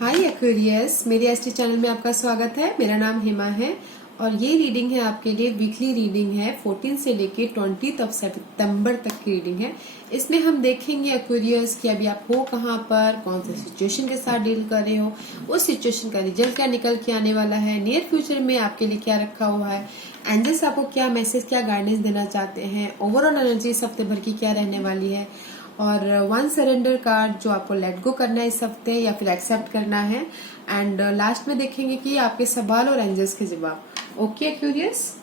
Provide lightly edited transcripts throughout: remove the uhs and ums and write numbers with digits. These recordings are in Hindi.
हाय एक्वेरियस, मेरे एसटी चैनल में आपका स्वागत है। मेरा नाम हेमा है और ये रीडिंग है आपके लिए वीकली रीडिंग है। 14 से लेके 20 सितंबर तक की रीडिंग है। इसमें हम देखेंगे एक्वेरियस कि अभी आप हो कहाँ पर, कौन सी सिचुएशन के साथ डील कर रहे हो, उस सिचुएशन का रिजल्ट क्या निकल के आने वाला है, नियर फ्यूचर में आपके लिए क्या रखा हुआ है, एंजल्स आपको क्या मैसेज, क्या गाइडेंस देना चाहते हैं, ओवरऑल एनर्जी इस हफ्ते भर की क्या रहने वाली है, और वन सरेंडर कार्ड जो आपको लेट गो करना है इस हफ्ते या फिर एक्सेप्ट करना है। एंड लास्ट में देखेंगे कि आपके सवाल और एंजल्स के जवाब। ओके एक्वेरियस,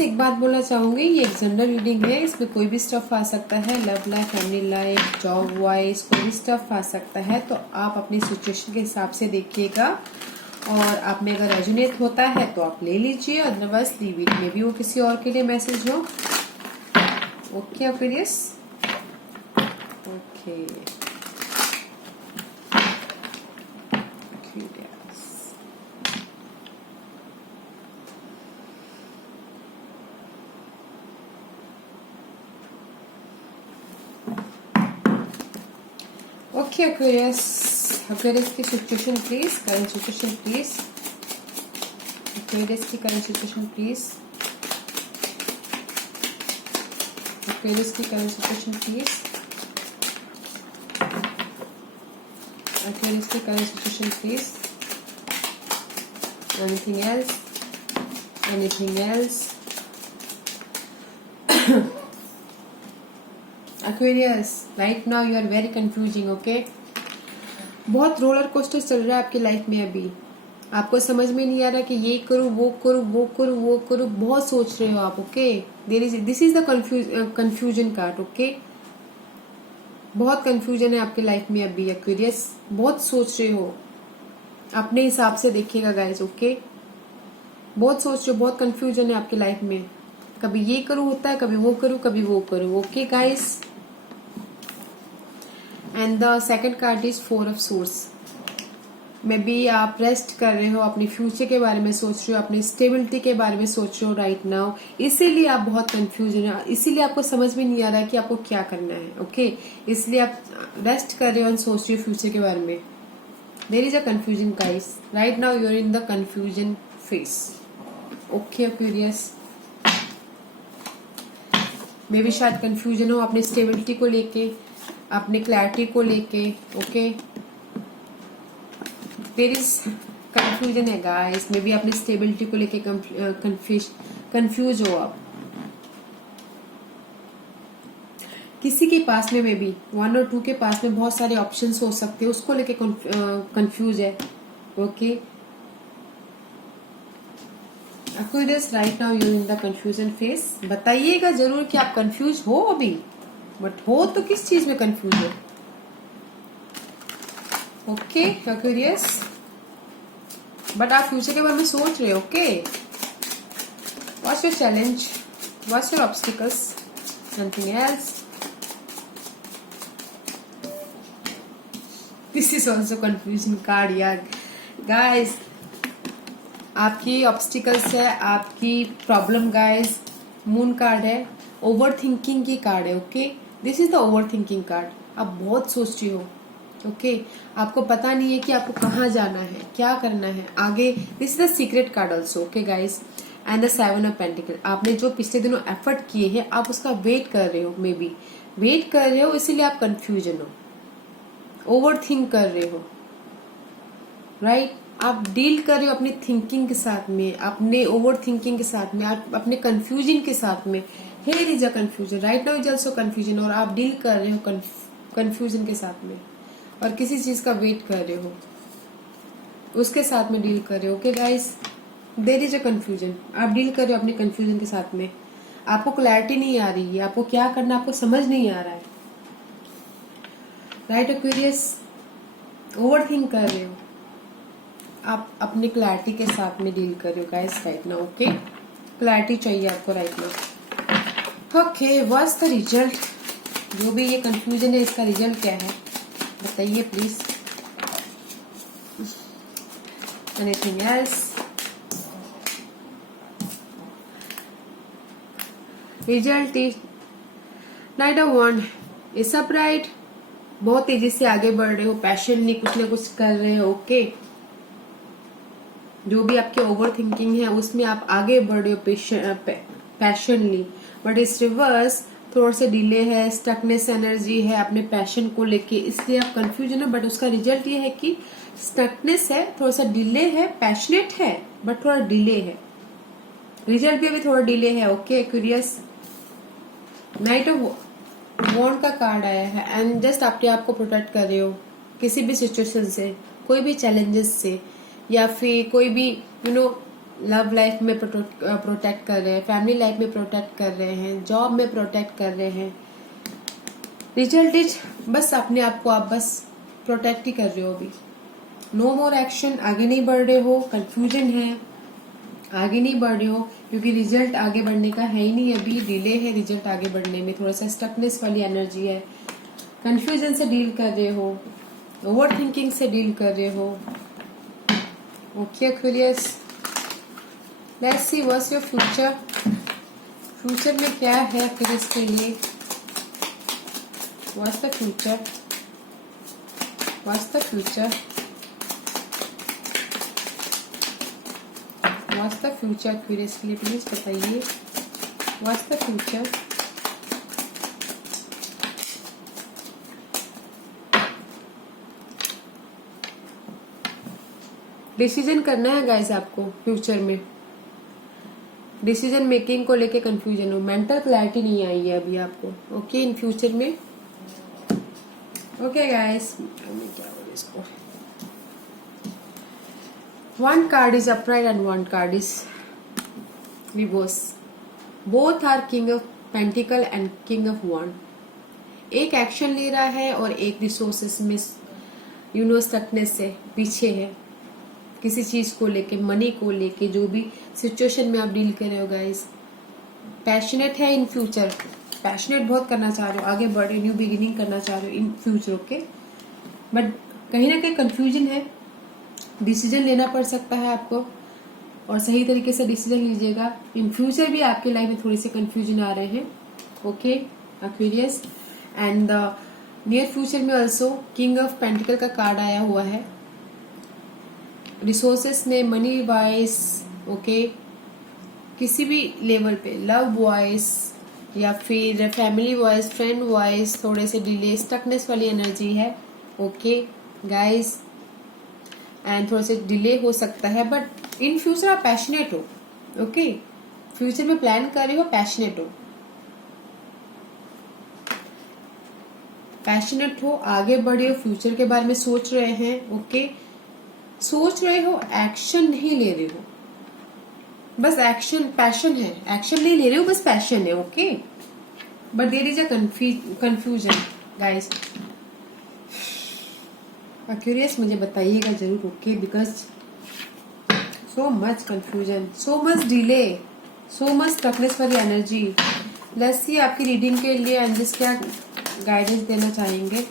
एक बात बोलना चाहूंगी, ये एक जनरल रीडिंग है। इसमें कोई भी स्टफ आ सकता है, love life, family life, job wise, कोई भी स्टफ आ सकता है। तो आप अपनी सिचुएशन के हिसाब से देखिएगा और आप में अगर रेजोनेट होता है तो आप ले लीजिए, otherwise leave it. Maybe वो किसी और के लिए मैसेज हो। Okay Aquarius, okay okay Aquarius, की situation please, current situation please, Aquarius की करंट सिचुएशन प्लीज, एक्वेरियस की करंट सिचुएशन प्लीज, एक्वेरियस की current situation please. Anything else, anything else. Aquarius, right now you are very confusing, okay? बहुत रोलर कोस्टर चल रहा है आपकी लाइफ में। अभी आपको समझ में नहीं आ रहा कि ये करूँ, वो करूँ, वो करूँ, वो करूँ। बहुत सोच रहे हो आप, okay? This is the confusion card, okay? बहुत कंफ्यूजन है आपकी लाइफ में अभी एक्वेरियस। बहुत सोच रहे हो, अपने हिसाब से देखिएगा गाइस, ओके? बहुत सोच रहे हो, बहुत कंफ्यूजन है आपकी लाइफ में। कभी ये करूँ होता है, कभी वो करूँ, कभी वो करूँ, okay guys? And the second card is 4 of source. May be आप रेस्ट कर रहे हो, अपने फ्यूचर के बारे में सोच रहे हो, अपनी स्टेबिलिटी के बारे में सोच रहे हो राइट नाउ। इसीलिए आप बहुत कंफ्यूजन है, इसीलिए आपको समझ में नहीं आ रहा है कि आपको क्या करना है, ओके? इसलिए आप रेस्ट कर रहे हो और सोच रहे हो फ्यूचर के बारे में। There is a confusion guys, right now you are in the confusion phase, okay Aquarius? Maybe शायद कंफ्यूजन हो अपनी स्टेबिलिटी को लेके, अपने क्लैरिटी को लेके, ओके? देयर इज कंफ्यूजन है गाइस। मे बी अपनी स्टेबिलिटी को लेके कंफ्यूज हो आप। किसी के पास में, मे बी 1 और 2 के पास में बहुत सारे ऑप्शंस हो सकते हैं, उसको लेके कंफ्यूज है, okay? Aquarius, right now you in the confusion face. बताइएगा जरूर कि आप कंफ्यूज हो अभी, बट हो तो किस चीज में कंफ्यूज हो, ओके एक्वेरियस? बट आप फ्यूचर के बारे में सोच रहे हो, okay? What's your challenge, what's your obstacles, nothing else. This is also confusion card यार गाइस। आपकी ऑब्स्टिकल्स है, आपकी प्रॉब्लम गाइस। मून कार्ड है, ओवर थिंकिंग की कार्ड है, okay? This is the over thinking card. आप बहुत सोच रही हो, ओके? आपको पता नहीं है कि आपको कहाँ जाना है, क्या करना है आगे। This is the secret card also, okay guys? And the 7 of pentacle. आपने जो पिछले दिनों एफर्ट किए हैं, आप उसका वेट कर रहे हो, मे बी वेट कर रहे हो, इसीलिए आप कंफ्यूजन हो, ओवर थिंक कर रहे हो, राइट? आप डील कर रहे हो अपनी थिंकिंग के साथ में, अपने ओवर थिंकिंग के साथ में, अपने कंफ्यूजन के साथ में। Here is a confusion, right now is also confusion. और आप डील कर रहे हो कंफ्यूजन के साथ में, और किसी चीज का वेट कर रहे हो, उसके साथ में डील कर रहे हो, okay guys? There is a confusion. आप डील कर रहे हो अपने कंफ्यूजन के साथ में। आपको क्लैरिटी नहीं आ रही है, आपको क्या करना आपको समझ नहीं आ रहा है, राइट एक्वेरियस? ओवर थिंक कर रहे हो, आप अपनी क्लैरिटी के साथ में डील कर रहे हो guys right now, okay? Clarity चाहिए आपको right now, okay? What's the result? जो भी ये कंफ्यूजन है, इसका रिजल्ट क्या है बताइए please. Anything else? Result is knight of wand is up, right? बहुत तेजी से आगे बढ़ रहे हो, पैशनली कुछ ना कुछ कर रहे हो। ओके, जो भी आपके ओवर थिंकिंग है उसमें आप आगे बढ़ रहे हो पैशनली, बट इस रिवर्स थोड़ा सा डिले है, स्टकनेस एनर्जी है अपने पैशन को लेके, इसलिए आप कंफ्यूजन है। बट उसका रिजल्ट ये है कि स्टकनेस है, थोड़ा सा डिले है, पैशनेट है बट थोड़ा डिले है, रिजल्ट भी अभी थोड़ा डिले है। ओके क्यूरियस, नाइट ऑफ वॉन्ड का कार्ड आया है एंड जस्ट अपने आप को प्रोटेक्ट कर रहे हो किसी भी सिचुएशन से, कोई भी चैलेंजेस से, या फिर कोई भी लव लाइफ में प्रोटेक्ट कर रहे हैं, फैमिली लाइफ में प्रोटेक्ट कर रहे हैं, जॉब में प्रोटेक्ट कर रहे हैं। रिजल्ट इज बस अपने आप को आप बस प्रोटेक्ट ही कर रहे हो अभी। नो मोर एक्शन, आगे नहीं बढ़ रहे हो, कंफ्यूजन है, आगे नहीं बढ़ रहे हो क्योंकि रिजल्ट आगे बढ़ने का है ही नहीं, अभी डिले है रिजल्ट आगे बढ़ने में, थोड़ा सा स्टकनेस वाली एनर्जी है, कंफ्यूजन से डील कर रहे हो, ओवर थिंकिंग से डील कर रहे हो। Okay Aquarius, let's see what's your future. Future में क्या है एक्वेरियस के लिए? What's the future, what's the future, what's the future Aquarius के लिए प्लीज बताइए। What's the future? डिसीजन करना है गाइस आपको फ्यूचर में, डिसीजन मेकिंग को लेके कंफ्यूजन हो, मेंटल क्लैरिटी नहीं आई है अभी आपको। ओके इन फ्यूचर में। ओके गाइस, क्या बोले इसको, one card is upright and one card is reverse. Both are king of pentacle and king of wand. एक एक्शन ले रहा है और एक रिसोर्सेस में स्टकनेस से पीछे है, किसी चीज को लेके, मनी को लेके, जो भी सिचुएशन में आप डील कर रहे हो गाइस। पैशनेट है इन फ्यूचर, पैशनेट बहुत करना चाह रहे हो, आगे बढ़ रहे हो, न्यू बिगिनिंग करना चाह रहे हो इन फ्यूचर। ओके, बट कहीं ना कहीं कंफ्यूजन है, डिसीजन लेना पड़ सकता है आपको और सही तरीके से डिसीजन लीजिएगा। इन फ्यूचर भी आपके लाइफ में थोड़ी सी कंफ्यूजन आ रहे हैं। Okay Aquarius, and near future में ऑल्सो किंग ऑफ पेंटिकल का कार्ड आया हुआ है। रिसोर्सेस में मनी वाइज, ओके, किसी भी लेवल पे, लव वाइज या फिर फैमिली वाइज, फ्रेंड वाइज, थोड़े से डिले, स्टकनेस वाली एनर्जी है। ओके गाइस, एंड थोड़ा से डिले हो सकता है, बट इन फ्यूचर आप पैशनेट हो। ओके, फ्यूचर में प्लान कर रहे हो, पैशनेट हो, पैशनेट हो, आगे बढ़े हो, फ्यूचर के बारे में सोच रहे हैं। ओके, सोच रहे हो, एक्शन नहीं ले रहे हो, बस एक्शन, पैशन है, एक्शन नहीं ले रहे हो, बस पैशन है। Okay, but there is a confusion guys. Curious मुझे बताइएगा जरूर। Okay, because so much confusion, so much delay, so much stuckness वाली एनर्जी। लेट्स सी आपकी रीडिंग के लिए एंजल्स क्या गाइडेंस देना चाहेंगे।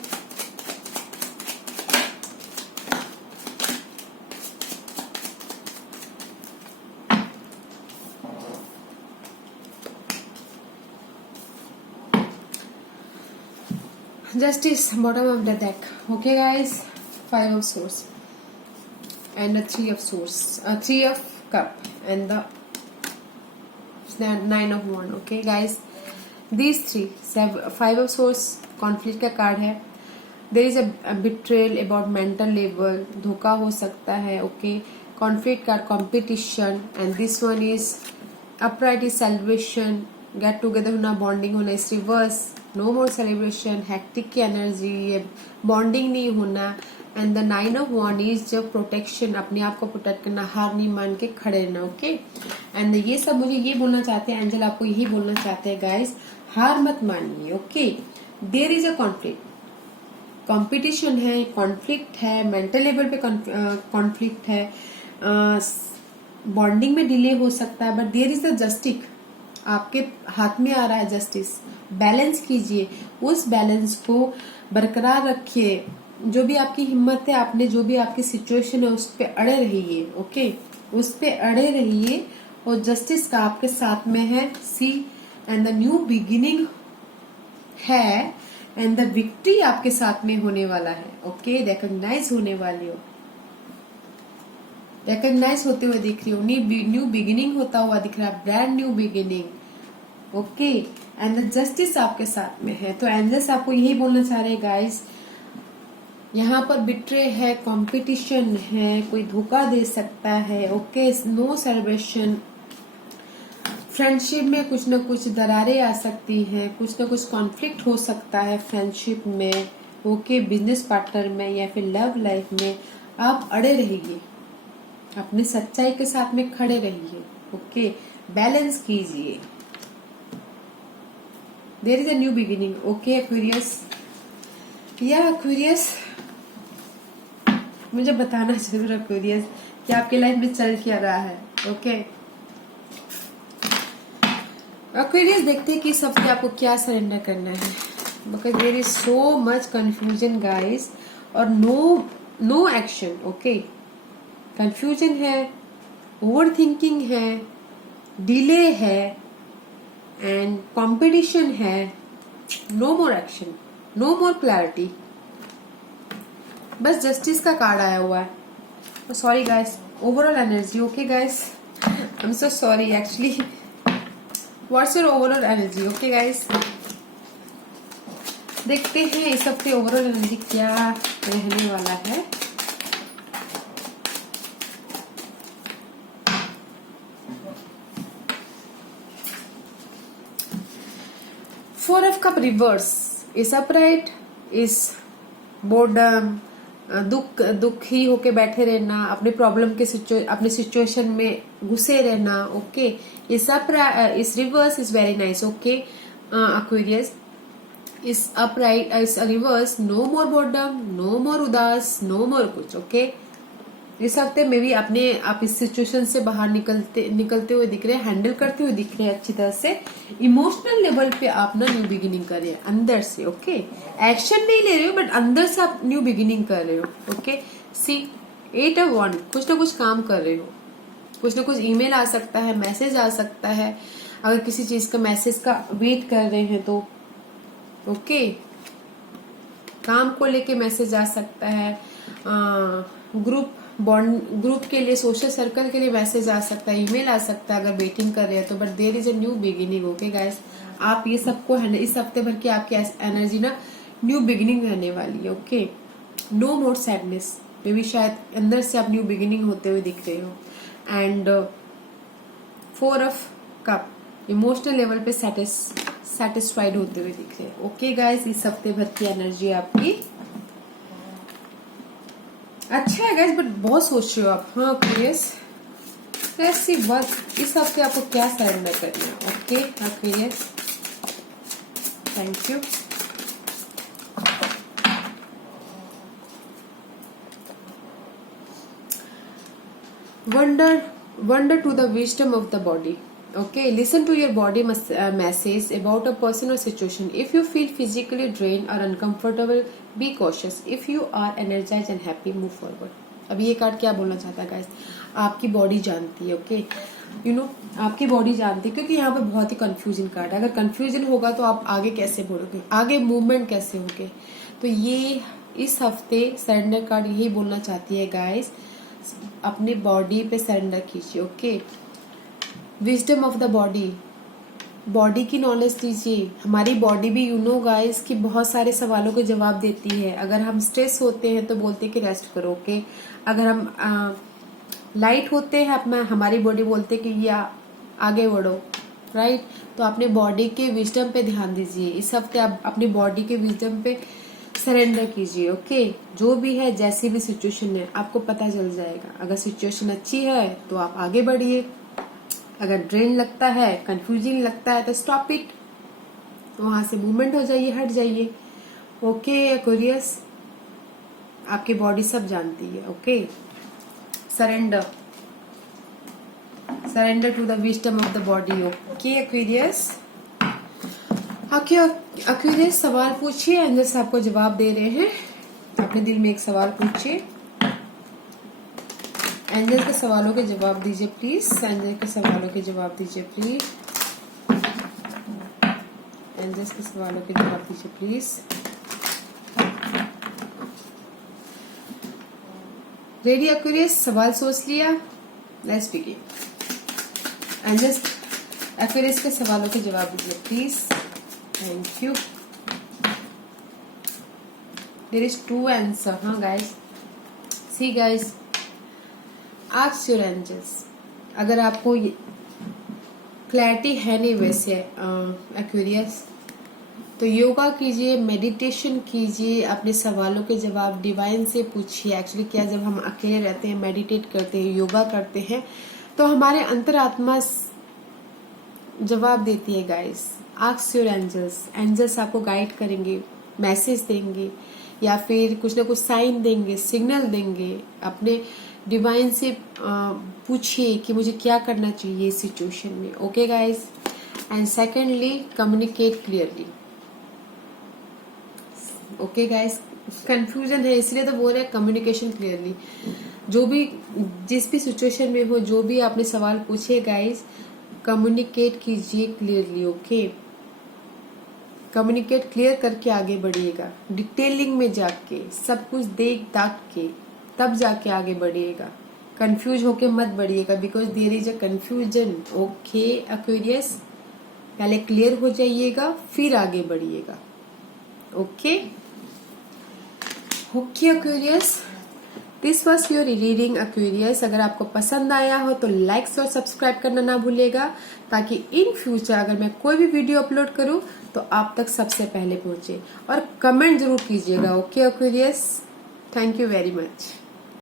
Justice, bottom of the deck. Okay guys, 5 of swords and a 3 of swords, 3 of cup and the 9 of wand. Okay guys, these 5 of swords conflict का कार्ड है। there is a betrayal about mental level, धोखा हो सकता है। okay, conflict card, competition, and this one is upright is celebration, get together होना, बॉन्डिंग होना। इस reverse no more celebration, hectic की एनर्जी, बॉन्डिंग नहीं होना। And the 9 of wand is जब प्रोटेक्शन, अपने आप को प्रोटेक्ट करना, हार नहीं मान के खड़े रहना। ओके, एंड ये सब मुझे ये बोलना चाहते हैं एंजल, आपको यही बोलना चाहते हैं गाइस, हार मत मानिए। Okay, there is a conflict, competition है, कॉन्फ्लिक्ट है, मेंटल लेवल पे कॉन्फ्लिक्ट है, बॉन्डिंग में डिले हो सकता है, but there is the justice, आपके हाथ में आ रहा है जस्टिस। बैलेंस कीजिए, उस बैलेंस को बरकरार रखिए। जो भी आपकी हिम्मत है, आपने जो भी आपकी सिचुएशन है उस पे अड़े रहिए। ओके, उस पे अड़े रहिए और जस्टिस का आपके साथ में है। सी, एंड द न्यू बिगिनिंग है, एंड द विक्ट्री आपके साथ में होने वाला है। ओके, रिकॉग्नाइज होने वाली हो, रिकॉग्नाइज होते हुए दिख रही हो, न्यू बिगिनिंग होता हुआ दिख रहा है, brand new beginning. Okay, and the justice आपके साथ में है। तो एंजल्स आपको यही बोलना चाह रहे हैं गाइस, यहाँ पर बिट्रे है, कंपटीशन है, कोई धोखा दे सकता है। ओके, नो सेलिब्रेशन, फ्रेंडशिप में कुछ न कुछ दरारें आ सकती हैं, कुछ न कुछ कॉन्फ्लिक्ट हो सकता है फ्रेंडशिप में। ओके, बिजनेस पार्टनर में या फिर लव लाइफ में आप अड़े रहिए, अपनी सच्चाई के साथ में खड़े रहिए। ओके, बैलेंस कीजिए, there is a new beginning. Okay Aquarius, या एक्वेरियस मुझे बताना जरूर एक्वेरियस कि आपके लाइफ में चल क्या रहा है। ओके एक्वेरियस, देखते हैं कि इस हफ्ते आपको क्या सरेंडर करना है, because there is so much confusion guys, और नो एक्शन। ओके, कंफ्यूजन है, ओवर थिंकिंग है, डिले है एंड कंपटीशन है, no more action, no more clarity. बस जस्टिस का कार्ड आया हुआ है। Sorry guys, overall energy. Okay guys, I am so sorry actually. What's your overall energy? Okay guys, देखते हैं इस हफ्ते ओवरऑल एनर्जी क्या रहने वाला है। Four of cup reverse is upright, is boredom, दुखी होके बैठे रहना, अपने प्रॉब्लम के अपने सिचुएशन में घुसे रहना। ओके, इस reverse is very nice. Okay Aquarius, इस अपराइट, इस रिवर्स, नो मोर बोर्डम, नो मोर उदास, नो मोर कुछ। ओके, इस हफ्ते में भी आप इस सिचुएशन से बाहर निकलते हुए दिख रहे हैं, हैंडल करते हुए दिख रहे हैं अच्छी तरह से। इमोशनल लेवल पे आप ना न्यू बिगिनिंग कर रहे हैं अंदर से। ओके, एक्शन नहीं ले रहे हो बट अंदर से आप न्यू बिगिनिंग कर रहे हो। ओके, सी 8 ऑफ वॉन्ड, कुछ ना कुछ काम कर रहे हो, कुछ ना कुछ ईमेल आ सकता है, मैसेज आ सकता है, अगर किसी चीज का मैसेज का वेट कर रहे हैं तो। ओके, काम को लेके मैसेज आ सकता है, ग्रुप के लिए, सोशल सर्कल के लिए मैसेज आ सकता है, ईमेल आ सकता है अगर वेटिंग कर रहे हैं तो। But there is a new beginning. Okay guys, आप ये सबको इस हफ्ते भर की आपकी एनर्जी ना न्यू बिगिनिंग रहने वाली है। ओके, नो मोर सैडनेस, मे भी शायद अंदर से आप न्यू बिगिनिंग होते हुए दिख रहे हो। And 4 of cup, emotional level पे सेटिस्फाइड होते हुए दिख रहे हैं। ओके गाइस, इस हफ्ते भर की एनर्जी आपकी अच्छा है गाइस, बट बहुत सोच रहे हो आप। हाँ क्यूरियस, ऐसी बात, इस हफ्ते आपको क्या सरेंडर करना है? Okay curious, thank you. Wonder to the wisdom of the body. Okay, listen to your body message about a person or situation. If you feel physically drained or uncomfortable, be cautious. If you are energized and happy, move forward. अब ये कार्ड क्या बोलना चाहता है गाइस? आपकी बॉडी जानती है। ओके, यू नो आपकी बॉडी जानती है, क्योंकि यहाँ पे बहुत ही कंफ्यूजन कार्ड है। अगर कंफ्यूजन होगा तो आप आगे कैसे बढ़ोगे, आगे मूवमेंट कैसे होगे? तो ये इस हफ्ते सरेंडर कार्ड यही बोलना चाहती है गाइस, अपनी बॉडी पे सरेंडर कीजिए। Okay, wisdom of the body, body की नॉलेज दीजिए। हमारी बॉडी भी यू नो गाइस कि बहुत सारे सवालों के जवाब देती है। अगर हम स्ट्रेस होते हैं तो बोलते हैं कि रेस्ट करो। ओके, अगर हम लाइट होते हैं अपना, हमारी बॉडी बोलते कि या आगे बढ़ो, राइट? तो अपने बॉडी के विजडम पे ध्यान दीजिए। इस हफ्ते आप अपनी बॉडी के विजडम पे सरेंडर कीजिए। ओके, जो भी है, जैसी भी सिचुएशन है, आपको पता चल जाएगा। अगर सिचुएशन अच्छी है तो आप आगे बढ़िए, अगर ड्रेन लगता है, कंफ्यूजिंग लगता है तो स्टॉप इट, वहां से मूवमेंट हो जाइए, हट जाइए। ओके एक्वेरियस, आपकी बॉडी सब जानती है। Okay, surrender to the wisdom of the body. Okay Aquarius, Aquarius सवाल पूछिए, एंजल्स आपको जवाब दे रहे हैं। अपने दिल में एक सवाल पूछिए, एंजल के सवालों के जवाब दीजिए प्लीज। एंजल के सवालों के जवाब दीजिए प्लीज। एंजल्स के सवालों के जवाब दीजिए प्लीज। Ready Aquarius? सवाल सोच लिया? Let's begin. And just Aquarius के सवालों के जवाब दीजिए please. Thank you. There is 2 answer. हाँ guys, see guys, ask your angels. अगर आपको क्लैरिटी है नहीं वैसे एक्वेरियस, तो योगा कीजिए, मेडिटेशन कीजिए, अपने सवालों के जवाब डिवाइन से पूछिए। एक्चुअली क्या, जब हम अकेले रहते हैं, मेडिटेट करते हैं, योगा करते हैं, तो हमारे अंतरात्मा जवाब देती है guys. Ask your angels. Angels आपको गाइड करेंगे, मैसेज देंगे, या फिर कुछ ना कुछ साइन देंगे, सिग्नल देंगे। अपने डिवाइन से पूछिए कि मुझे क्या करना चाहिए इस सिचुएशन में। Okay guys. And secondly, communicate clearly. Okay guys, confusion है इसलिए तो बोल रहे हैं कम्युनिकेशन क्लियरली। जो भी, जिस भी सिचुएशन में हो, जो भी आपने सवाल पूछे गाइस, कम्युनिकेट कीजिए क्लियरली। ओके, कम्युनिकेट क्लियर करके आगे बढ़िएगा, डिटेलिंग में जाके सब कुछ देख दाख के तब जाके आगे बढ़िएगा। कंफ्यूज होके मत बढ़िएगा, because there is a confusion. Okay Aquarius, पहले क्लियर हो जाइएगा फिर आगे बढ़िएगा। Okay okay Aquarius, this was your reading Aquarius. अगर आपको पसंद आया हो तो लाइक और सब्सक्राइब करना ना भूलिएगा, ताकि इन फ्यूचर अगर मैं कोई भी वीडियो अपलोड करूं तो आप तक सबसे पहले पहुंचे। और कमेंट जरूर कीजिएगा। Okay Aquarius, thank you very much.